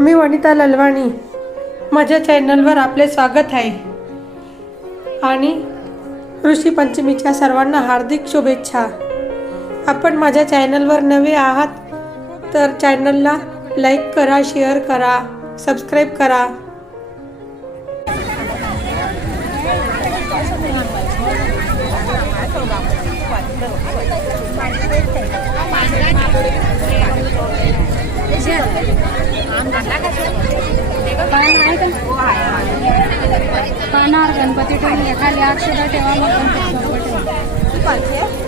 मी वनिता ललवाणी. माझ्या चॅनलवर आपले स्वागत आहे. आणि ऋषी पंचमीच्या सर्वांना हार्दिक शुभेच्छा. आपण माझ्या चॅनलवर नवे आहात तर चॅनलला लाईक करा शेअर करा सबस्क्राईब करा. पानावर गणपती ठेवून. खाली अक्षता ठेवा मग गणपती बरोबर ठेवा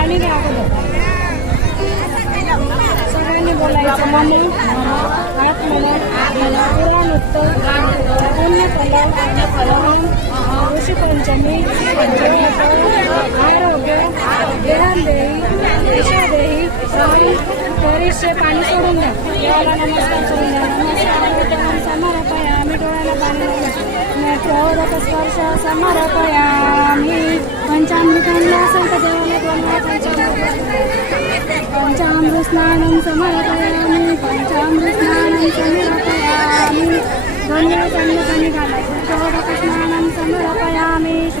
पाणी द्या अगोदर. सगळ्यांनी बोलायचं. मम्मी हात मला पुरा नुकत पुण्य फल ऋषी पंचमी आरोग्य देहान देही दिशा देही सारी पाणी सोडून द्या. देवाला नमस्कार करून द्या. नमस्कार समर्पयामी डोळ्याला पाणी नेत्रोदक स्पर्श समर्पयामी पंचामृतांना संत देवाला पंचामृत पंचामृत समर्पयामि समर्पयामि समर्पयामि समर्पयामि समर्पयामि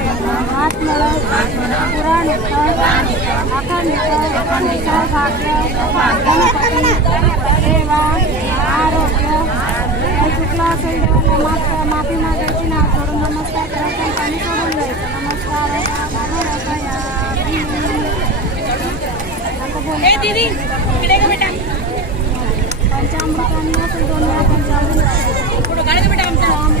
समर्पयामि हात मला पुराण अखंड सेवा आरोग्य काही चुकलं असेल देवाला माफ माफी मागायची ना सोडून नमस्कार करायचा पाणी सोडून द्यायचं नमस्कार पंचामृतांनी असेल दोन वेळा पंचामृत पंचामृत स्नानं समर्पयामि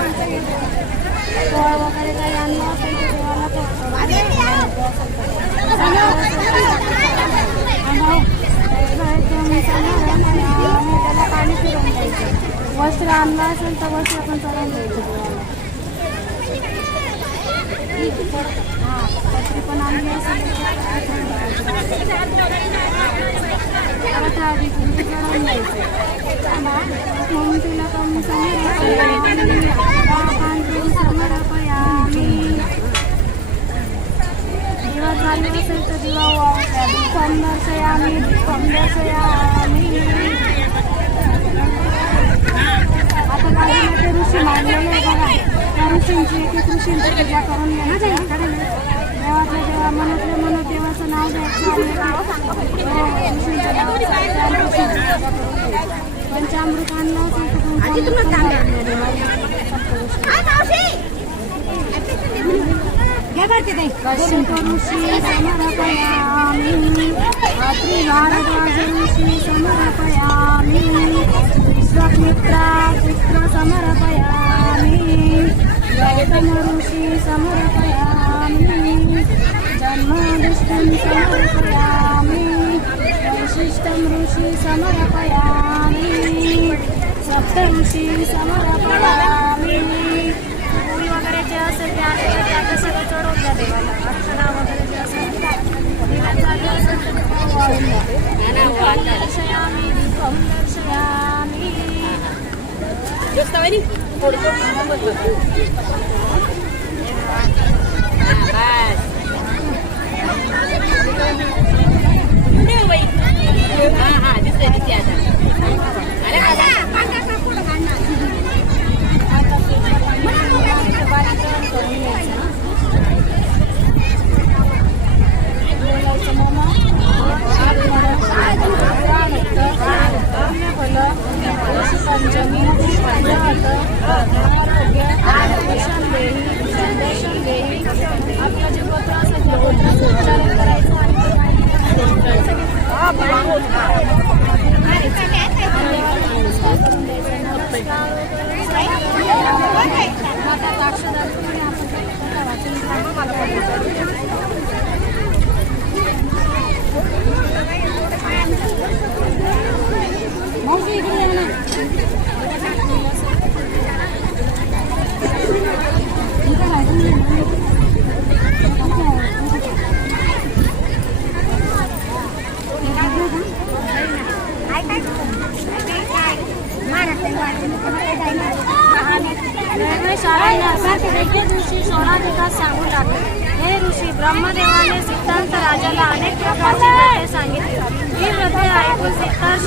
फळ वगैरे काही आणलं असेल तर देवाला त्याला पाणी फिरवून द्यायचं वस्त्र आणलं असेल तर वस्त्र आपण चढवून द्यायचं पत्री पण आणली असेल परत हळदी कुंकू चढवून द्यायचं मग तिला पण समर्पयामि. पांढरून समर्पयामि. दिवा चालू असेल तर दिवा वाहूया दीपम दर्शयामी दीपम दर्शयामी आता बाजूला ऋषी मांडलेले आहे बघा एक एक ऋषींची पूजा करून देवाच्या देवा मनातल्या मनात देवाचं नाव द्यायचं. कश्यप ऋषी समर्पयामि अत्रि भारद्वाज ऋषी समर्पयामि. विश्वमित्रा पुत्र समर्पयामि. ऋषी समर्पयामि। जन्मदुष्टं समर्पयामि। वैशिष्टं ऋषी समर्पयामि। सप्त ऋषी समर्पयामि। पोळी वगैरे जे असेल ते आहे ते आता सगळं चढवून द्या देवाला. अक्षरा वगैरे जे असेल दिवा चालू असेल तर तो वाढून द्या. दीपं दर्शयामि दर्शयामि हा हा दिसते दिसते आता अरे आपलं जे गोत्र असेल ते गोत्राचं उच्चारण करायचं आणि मावशी इकडे ये ना. इकडे आहे. रेल्वे शाळांना एके दिवशी सोनाधिकास सांगू लागले हे ऋषी ब्रह्मदेवाने सिद्धांत राजाला अनेक प्रकारची व्रते सांगितली ही व्रते ऐकून सिद्धार्थ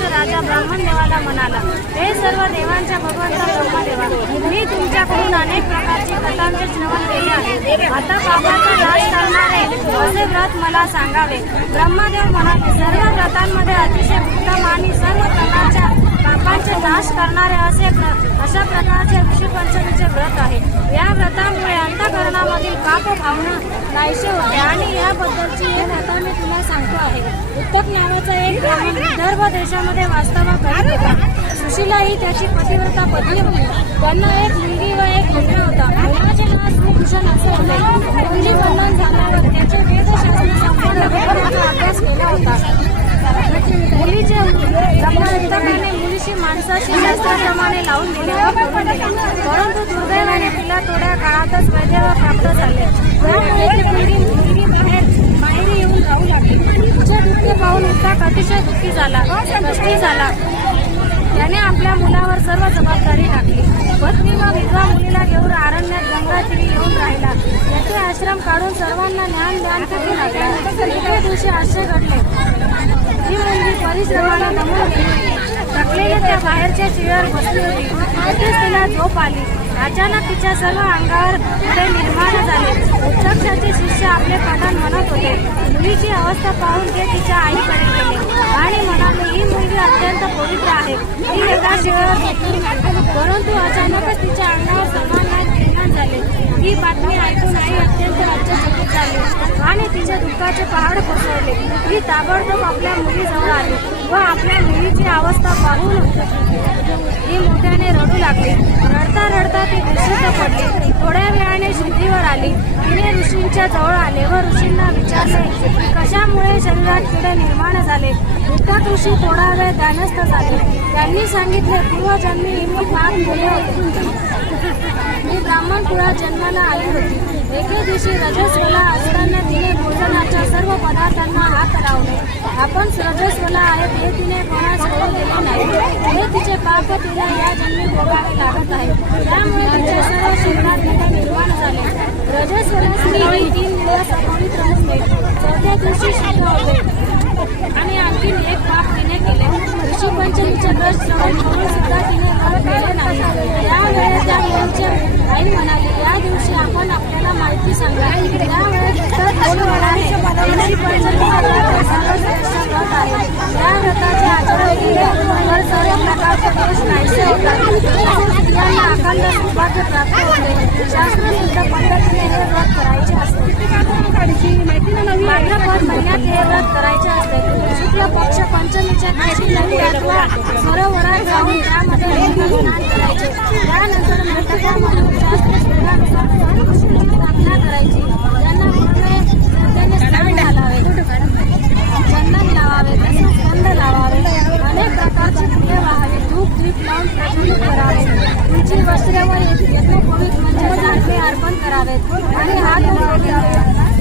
ब्रह्मदेवाला म्हणाला हे सर्व देवांच्या भगवंता ब्रह्मदेवा मी तुमच्याकडून अनेक प्रकारचे कथांचे श्रवण केले आहे. आता पापाचा नाश करणारे असे व्रत मला सांगावे. ब्रह्मदेव म्हणाले सर्व व्रतांमध्ये अतिशय उत्तम आणि सर्व प्रकारच्या पापांचे नाश करणारे असे अशा प्रकारचे ऋषीपंचमीचे व्रत आहे. या व्रता भावना नाहीसे होते. आणि याबद्दलची एक आता मी तुला सांगतो आहे. उत्तक नावाचा एक ब्राह्मण विदर्भ देशामध्ये वास्तवा करीत होता. सुशीला ही त्याची पतिव्रता पत्नी होती त्यांना एक मुलगी व एक मुलगा होता. मुलाचे नाव श्रीभूषण असे होते. मुलगी वर्णन झाल्यावर त्याचे वेदशास्त्र संपूर्ण वेदांचा अभ्यास केला होता. मुलीचे ब्रह्मदत्तकाने मुलीशी माणसाशी शास्त्राप्रमाणे लावून दिले. व करून दिले परंतु दुर्दैवाने तिला थोड्या काळातच वैद्यव प्राप्त झाले. त्यामुळे ती बाहेर येऊन राहू लागली. दुःखी पाहून उत्ताक अतिशय दुःखी झाला. कष्टी झाला. त्याने आपल्या मुलावर सर्व जबाबदारी टाकली. पत्नी व विधवा मुलीला घेऊन आरण्यात गंगा येऊन राहिला. त्याचे आश्रम काढून सर्वांना ज्ञान दान करू लागला एके दिवशी आश्चर्य घडले. ही मुलगी परिश्रमाला नमून गेली होती त्या बाहेरच्या चिळ्यावर बसली होती. तेथेच तिला झोप आली. अचानक तिच्या सर्व अंगावर पुढे निर्माण झाले. उच्चक्षाचे शिष्य आपले पठण म्हणत होते मुलीची अवस्था पाहून ते तिच्या आईकडे गेले. आणि म्हणाले ही मुलगी अत्यंत पवित्र आहे. ती एका शिळ्यावर परंतु अचानकच तिच्या अंगावर समान निर्माण झाले. ही बातमी ऐकून आई अत्यंत राज्यचकित झाली आणि तिच्या दुःखाचे पहाड कोसळले. ही ताबडतोब आपल्या मुलीजवळ आली व आपल्या मुलीची अवस्था पाहून ही मोठ्याने रडू लागली. रडता रडता ती विशुद्ध पडली. थोड्या वेळाने शुद्धीवर आली. तिने ऋषींच्या जवळ आले व ऋषींना विचारले कशामुळे शरीरात किडे निर्माण झाले? उत्तक ऋषी थोडा वेळ ध्यानस्थ झाले. त्यांनी सांगितले पूर्वजन्मी मी फार केले होते. ही ब्राह्मण कुळात जन्माला आली होती. एके दिवशी रजस्वला असताना तिने भोजनाच्या सर्व पदार्थांना हात लावले. आपण रजस्वला आहेत हे तिने कोणास दिले नाही. हे तिचे पाप तिला या जन्मी भोगावे लागत आहे. त्यामुळे तिच्या सर्व शरीरात किडे निर्माण झाले. रजस्वला स्त्री तीन दिवस अपवित्र होते चौथ्या दिवशी शुद्ध होते. आणि आणखीन एक पाप तिने केले. ऋषी पंचमीचे व्रत श्रवण करून सुद्धा तिने व्रत केले नाही. यावेळेस त्या मुलीच्या आई म्हणाले या दिवशी आपण आपल्याला माहिती सांगा यावेळेस उत्तर दिशा म्हणाले ऋषी पंचमीचा व्रत सर्वश्रेष्ठ व्रत आहे या व्रताचे आचरण केले तर सर्व प्रकारचे दोष नाहीसे होतात तसेच स्त्रियांना अखंड सौभाग्य प्राप्त होते शास्त्रशुद्ध पद्धतीने हे व्रत करायचे असते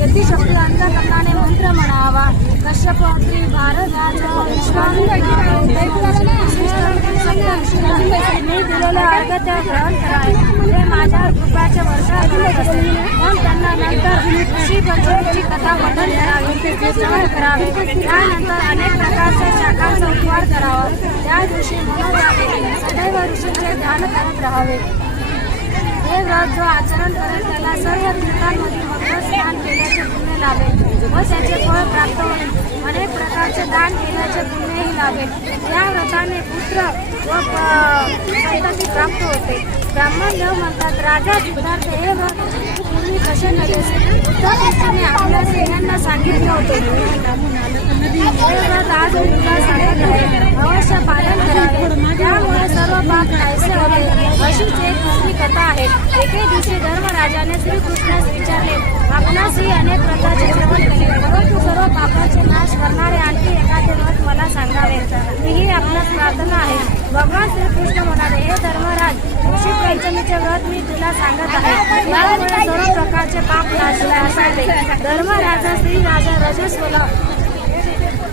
यतिशक्ती अंतकरणाने मंत्र म्हणावा कश्यप अत्री भारत मी दिलेले अर्घ त्या ग्रहण करावे माझ्या कृपाचे वर्षा त्यांना नंतर ऋषी पंचमीची कथा करावी श्रवण करावे त्यानंतर अनेक प्रकारचे शाखांचा उपवार करावा त्या दिवशी मनोभावे सदैव ध्यान करत राहावे हे व्रत जो आचरण करेल त्याला सर्व तीर्थांमध्ये भक्त स्नान केल्याचे पुण्य लाभेल. व त्याचे फळ प्राप्त होईल. अनेक प्रकारचे दान केल्याचे पुण्यही लाभेल. या व्रताने पुत्र व संतती प्राप्त होते. ब्राह्मण देव म्हणतात राजा सिद्धार्थ हे व्रत पूर्वी कसे केलेस तर त्याने आपल्या सेनांना सांगितले होते. हे व्रत आज मी तुला आहे अवश्य पालन करावे. त्यामुळे सर्व पाप नाहीसे होते अशीच एक दुसरी कथा आहे. एके दिवशी धर्मराजाने श्रीकृष्ण श्रीकृष्णास विचारले. आपणासही अनेक प्रकारचे श्रवण केले. परंतु सर्व पापाचे नाश करणारे आणखी एखादे व्रत मला सांगावे. मीही आपणास प्रार्थना आहे. भगवान श्रीकृष्ण म्हणाले हे धर्मराज ऋषी पंचमीचे व्रत मी तुला सांगत आहे. यामुळे सर्व प्रकारचे पाप नाशले असावे धर्मराजा श्री राजा रजस्वला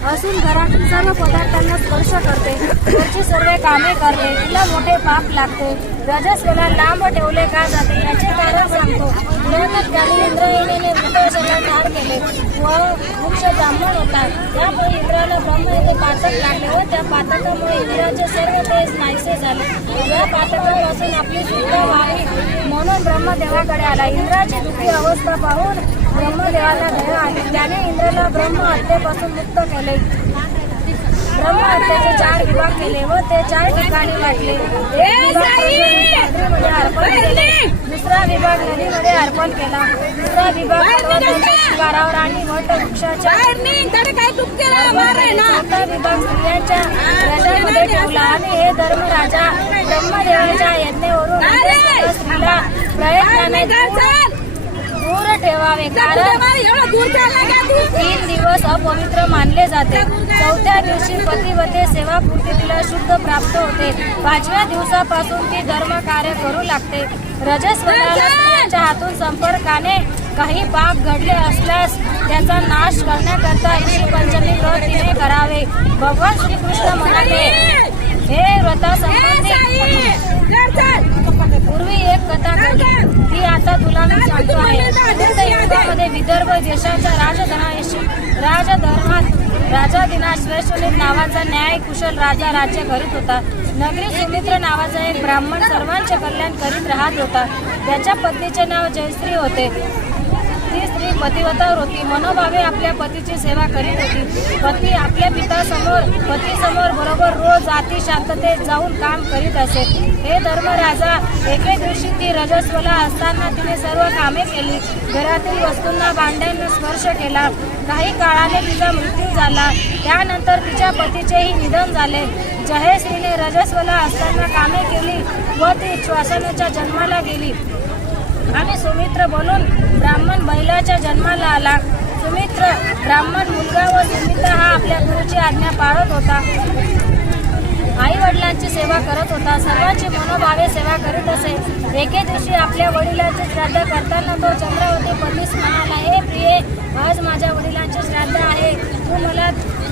असून घरातील सर्व पदार्थांना स्पर्श करते. घरची सर्व कामे करते. तिला मोठे पाप लागते. रजस्वला लांब ठेवले का जाते याचे कारण सांगतो. नंतर त्याने इंद्रयणीने वृद्धाशाला ठार केले. व वृक्ष ब्राह्मण होता. त्यामुळे इंद्राला ब्रह्म येथे पातक लागले व त्या पातकामुळे इंद्राचे सर्व तेज नाहीसे झाले. या पातकापासून आपली सुद्धा व्हावी म्हणून ब्रह्मदेवाकडे आला. इंद्राची दुःखी अवस्था पाहून ब्रह्मदेवाला दया आली त्याने इंद्राला ब्रह्म हत्येपासून मुक्त केले. ब्रह्म हत्याचे चार विभाग केले व ते चार ठिकाणी वाटले. केले. दुसरा विभाग नदीमध्ये अर्पण केला. दुसरा विभाग शिवारावर आणि वट वृक्षाच्या चौथा विभाग स्त्रियांच्या रजामध्ये ठेवला. आणि हे धर्मराजा ब्रह्मदेवाच्या यज्ञेवरून म्हणजे स्त्रीला प्रयत्नाने ठेवावे. कारण तीन दिवस अपवित्र मानले जाते. चौथ्या दिवशी पतिवते सेवापूर्ती तिला शुद्ध प्राप्त होते. पाचव्या दिवसापासून ती धर्म कार्य करू लागते. रजस्वलाला स्त्रियांच्या हातून संपर्काने काही पाप घडले असल्यास त्याचा नाश करण्याकरता ऋषी पंचमी व्रत तिने करावे. भगवान श्रीकृष्ण म्हणाले हे व्रता पूर्वी एक कथा घडली ती आता तुला मी सांगतो आहे. युद्धामध्ये युगामध्ये विदर्भ देशाच्या राजधनाशी राजधर्मात राजा दिनाश्वेश्वरीत नावाचा न्याय कुशल राजा राज्य करीत होता. नगरी सुमित्र नावाचा एक ब्राह्मण सर्वांचे कल्याण करीत राहत होता. त्याच्या पत्नीचे नाव जयश्री होते. ती स्त्री पतिव्रतावर होती. मनोभावे आपल्या पतीची सेवा करीत होती. पती आपल्या पितासमोर पतीसमोर बरोबर रोज अति शांततेत जाऊन काम करीत असे. हे धर्मराजा एके दिवशी ती रजस्वला असताना तिने सर्व कामे केली. घरातील वस्तूंना भांड्यांना स्पर्श केला. काही काळाने तिचा मृत्यू झाला. त्यानंतर तिच्या पतीचेही निधन झाले. जयश्रीने रजस्वला असताना कामे केली व ती श्वासनाच्या जन्माला गेली. आणि सुमित्र बोलून ब्राह्मण बैलाच्या जन्माला आला. सुमित्र ब्राह्मण मुलगा व सुमित्र हा आपल्या गुरुची आज्ञा पाळत होता. आई वडिलांची सेवा करत होता. सर्वांची मनोभावे सेवा करीत असे. एके दिवशी आपल्या वडिलांचे श्राद्ध करताना तो चंद्रावती पतीस म्हणाला हे प्रिये आज माझ्या वडिलांचे श्राद्ध आहे. तू मला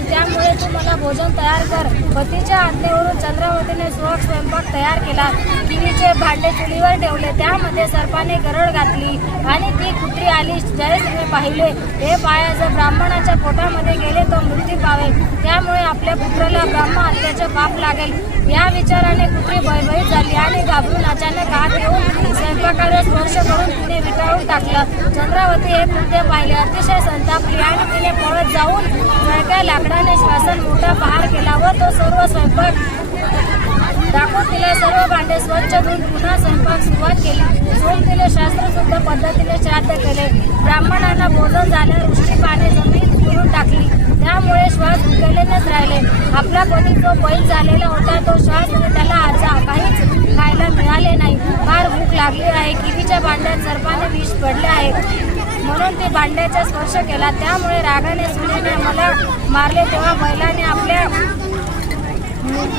त्यामुळे तू मला भोजन तयार कर. पतीच्या आज्ञेवरून चंद्रावतीने सुहाग स्वयंपाक तयार केला. किवीचे भांडे चुलीवर ठेवले. त्यामध्ये सर्पाने गरड घातली आणि ती कुत्री आली. जयश्रीने पाहिले. हे पाया जर ब्राह्मणाच्या पोटामध्ये गेले तो मृत्यू पावेल त्यामुळे आपल्या पुत्राला ब्राह्मण हत्याचे पाप लागेल. या विचाराने कुत्री भयभीत झाली आणि घाबरून अचानक हात घेऊन स्वयंपाकाला स्पर्श करून तिने विटाळून टाकलं. चंद्रावती हे कृत्य पाहिले. अतिशय संतापली आणि तिने पळत जाऊन जळक्या लाकडाने श्वासन मोठा पहार केला व तो सर्व स्वयंपाक दाखवून तिला सर्व भांडे स्वच्छ धुवून पुन्हा स्वयंपाक सुरुवात केली. सोमतीने शास्त्रशुद्ध पद्धतीने श्राद्ध केले ब्राह्मणांना भोजन झाल्यावर उष्टी पाने जमीन पुरून टाकली. त्यामुळे श्वास उकलेलेच राहिले. आपला पती जो बैल झालेला होता तो श्वास त्याला आजा काहीच खायला मिळाले नाही. फार भूक लागली आहे. किवीच्या भांड्यात सर्पाने विष पडले आहे. म्हणून ते भांड्याचा स्पर्श केला. त्यामुळे रागाने सुनेने मला मारले तेव्हा बैलाने आपल्या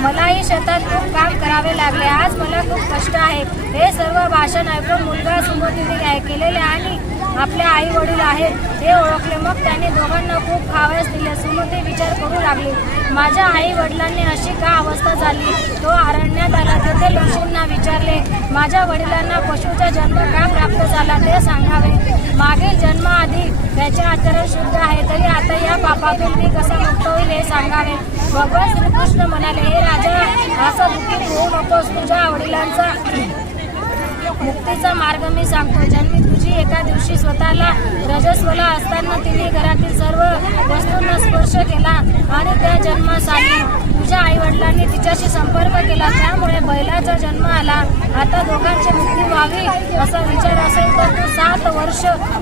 मलाही शेतात खूप काम करावे लागले. आज मला खूप कष्ट आहे. हे सर्व भाषण ऐकून मुलगा सुमोतीने केलेले आणि आपले आई वडील आहेत हे ओळखले. मग त्यांनी दोघांना खूप खावयास दिले. सुमती विचार करू लागली माझ्या आई वडिलांनी अशी का अवस्था झाली? तो अरण्यात आला तेथे ऋषींना विचारले माझ्या वडिलांना पशुचा जन्म का प्राप्त झाला? ते सांगावे मागील जन्माआधी त्याचे आचरण शुद्ध आहे तरी आता या पापातून मी कसा मुक्त होईल हे सांगावे. भगवान श्रीकृष्ण म्हणाले हे राजा असं दुःखी होऊ नकोस. तुझ्या वडिलांचा मुक्तीचा मार्ग मी सांगतो. जन्मी तुझी एका दिवशी स्वतःला रजस्वला असताना तिने घरातील सर्व वस्तूंना स्पर्श केला आणि त्या जन्मास तिच्या आईवडिलांनी आई वडिलांनी तिच्याशी संपर्क केला. त्यामुळे बैलाचा जन्म आला. आता दोघांची मुक्ती व्हावी असा विचार असेल तर तू सात वर्ष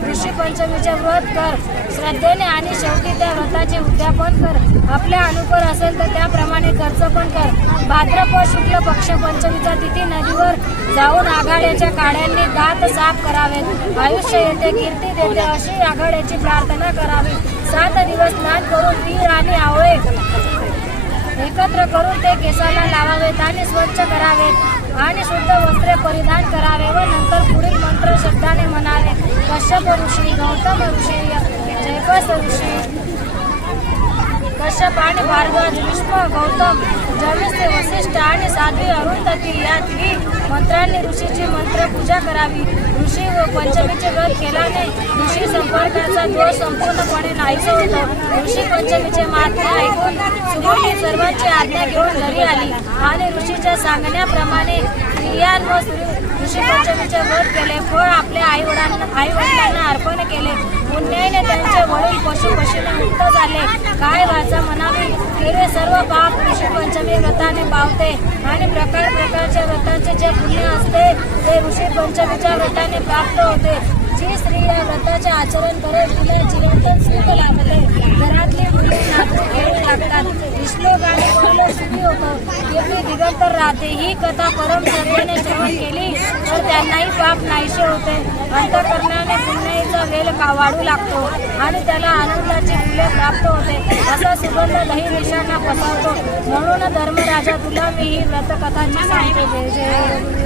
ऋषी पंचमीचे व्रत कर. श्रद्धेने आणि शेवटी त्या व्रताचे उद्यापन कर. आपल्या अनुकूल असेल तर त्याप्रमाणे खर्च पण कर. भाद्रपद शुक्ल पक्ष पंचमीचा तिथी नदीवर जाऊन आघाड्याच्या काड्यांनी दात साफ करावेत आयुष्य येते कीर्ती देते अशी आघाड्याची प्रार्थना करावी. सात दिवस स्नान करून तीळ आणि आवळे एकत्र करून ते केसाला लावावेत आणि स्वच्छ करावेत आणि शुद्ध वस्त्रे परिधान करावे व नंतर पुढील मंत्र शब्दाने म्हणावे कश्यप ऋषी गौतम ऋषी जयकस ऋषी कश्यप आणि भार्गव भीष्म गौतम जमिस्ते वसिष्ठ आणि साध्वी अरुंधती या तिघी मंत्रांनी ऋषीची मंत्र पूजा करावी दिवशी व पंचमीचे व्रत केल्याने ऋषी संपर्काचा दोष संपूर्णपणे नाहीसा होतो. ऋषी पंचमीचे महात्म्य ऐकून सुगुणी सर्वांची आज्ञा घेऊन घरी आली. आणि ऋषीच्या सांगण्याप्रमाणे स्त्रियां व ऋषी पंचमीचे व्रत केले. फळ आपल्या आई वडिलांना आई वडिलांना अर्पण केले. पुण्याने त्यांचे वडील पशु पशुने मुक्त झाले. काय वाचा मनावी केले सर्व पाप ऋषी पंचमी व्रताने पावते. आणि प्रकार प्रकारच्या व्रतांचे जे पुण्य असते ते ऋषी पंचमीच्या व्रताने प्राप्त होते. जी स्त्री या व्रताचे आचरण करेल तिला चिरंतन सुख लाभते घरातली मुले लागतात श्लोक सुखी होतं कीर्ती दिगंतर राहते ही कथा परम सर्वाने श्रवण केली तर त्यांनाही पाप नाहीसे होते अंतकरणाने पुण्याईचा वेल का वाढू लागतो आणि त्याला आनंदाची फुले प्राप्त होते असा सुगंध दही देशांना पसरतो म्हणून धर्मराजा तुला मी ही व्रतकथाची सांगते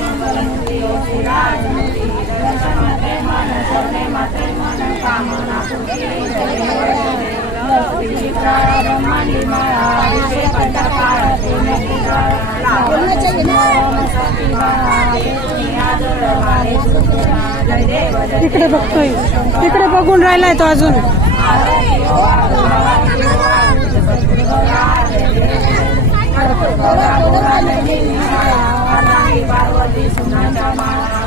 तिकडे बघतोय. तिकडे बघून राहिलाय तो अजून. पार्वती सुनाच्या माळा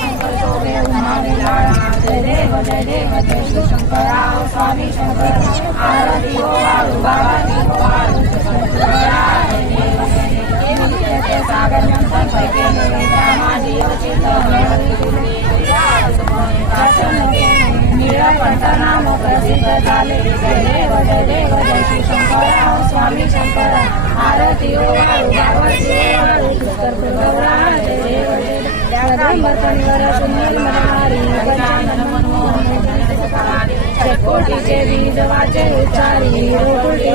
शंकर शोभे उन्हाळी लाळा जय देव जय देव जय श्री शंकरा स्वामी शंकर आरती हो वाळू बाबाजी हो वाळू शंकरा जय देव जय देव नित्य सागर मंथन पैके निवेदा माझी उचित हरी तुरी निळकंठना प्रसिद्ध झाले. जय देव जय देव जय श्री शंकरा. स्वामी शंकर. आरती ओ वाळू बाबाजी ओ वाळू पुष्कर गौरा जय देव जय कोटीचे बीज वाचे उच्चारी रोटी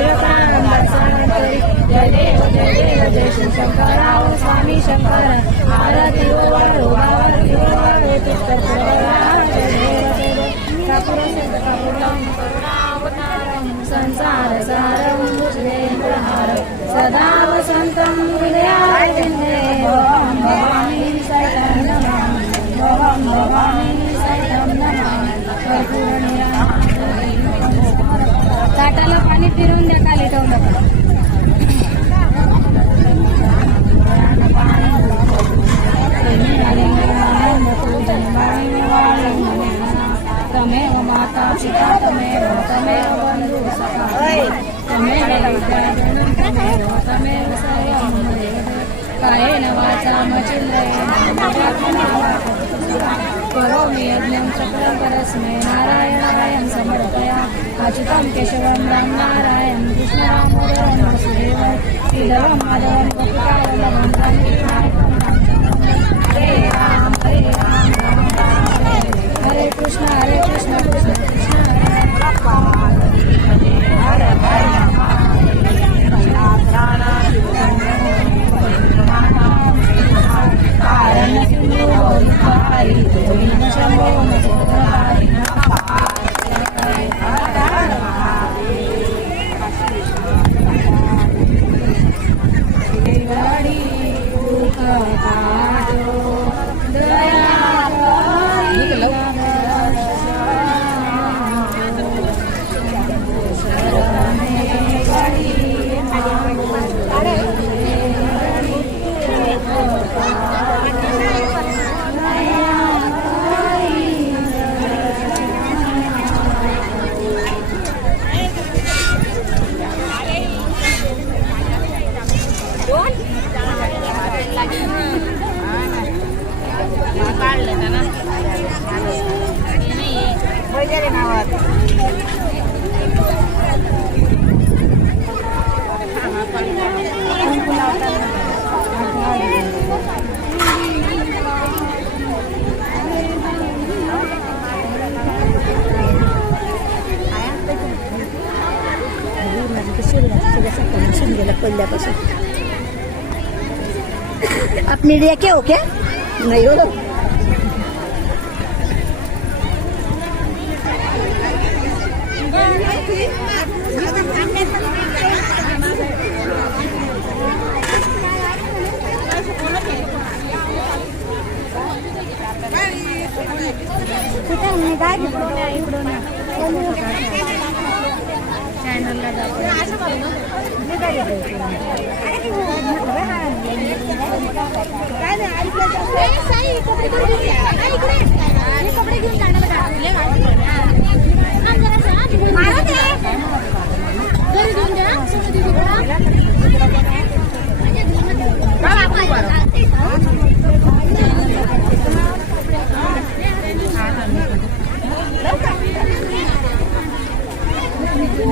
जय देव जय देव जय शिव शंकरा. स्वामी शंकर. आरती ओ वाळू ओ संसारसारं मुजले प्रहार सदा वसन्तं विदयादिन्देव भवामि सयं नमामि भवं भवामि सयं नमामि कपूर्णिरा ताटाला पाणी फिरून द्या काली ठेवून द्या आप मीडिया के हो क्या नहीं हो काय इकडून या इकडून चॅनलला काय कपडे घेऊन जाणार よ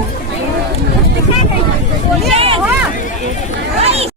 し!